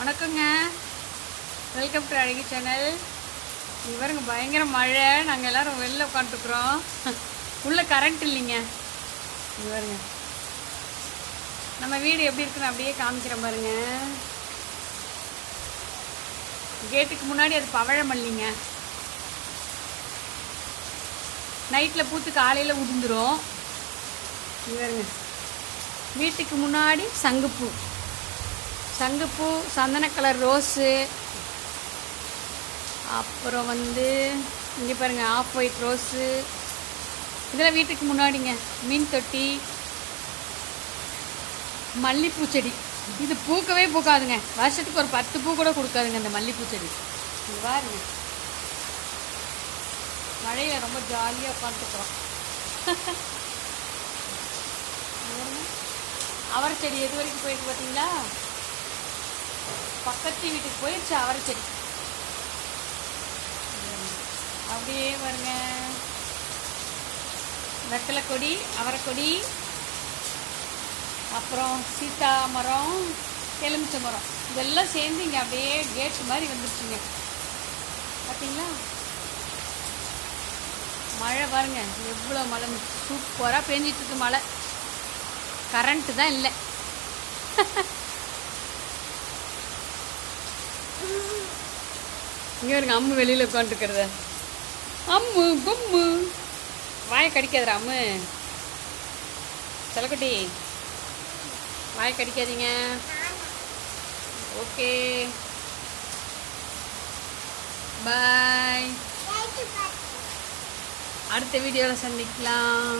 வணக்கங்க. Welcome to அழகி channel. இவருங்க பயங்கர மழை. நாங்கள் எல்லோரும் வெளில உட்காந்துருக்குறோம். உள்ளே கரண்ட் இல்லைங்க. இவருங்க நம்ம வீடு எப்படி இருக்குன்னு அப்படியே காமிக்கிற பாருங்க. கேட்டுக்கு முன்னாடி அது பவழமல்லிங்க. நைட்டில் பூத்து காலையில் உதிர்ந்துடும். இவருங்க வீட்டுக்கு முன்னாடி சங்குப்பூ, சந்தன கலர் ரோஸு, அப்புறம் இங்கே பாருங்கள் ஆஃப் ஒயிட் ரோஸு. இதெல்லாம் வீட்டுக்கு முன்னாடிங்க. மீன் தொட்டி, மல்லிப்பூ செடி. இது பூக்கவே பூக்காதுங்க. வருஷத்துக்கு ஒரு 10 பூ கூட கொடுக்காதுங்க இந்த மல்லிப்பூ செடி. இது பாருங்க, மழையில் ரொம்ப ஜாலியாக உட்காந்துக்கிறோம். அவரை செடி எது வரைக்கும் போயிருக்கு பார்த்தீங்களா? பக்கத்து வீட்டுக்கு போயிடுச்சு அவரை செடி. அப்படியே பாருங்க, வெத்தலை கொடி, அவரைக்கொடி, அப்புறம் சீத்தா மரம், எலுமிச்சை மரம், இதெல்லாம் சேர்ந்து இங்கே அப்படியே கேட்டு மாதிரி வந்துருச்சுங்க. பார்த்தீங்களா? மழை பாருங்க எவ்வளோ மழை, சூப்பராக பேஞ்சிட்ருக்கு மழை. கரண்ட்டு தான் இல்லை. இங்கே இருங்க அம்மு வெளியில் உட்காந்துருக்கிறத. அம்மு கும்மு வாயை கடிக்காதுரா அம்மு. செல்லக்குட்டி வாயை கடிக்காதீங்க. ஓகே, பாய். அடுத்த வீடியோவில் சந்திக்கலாம்.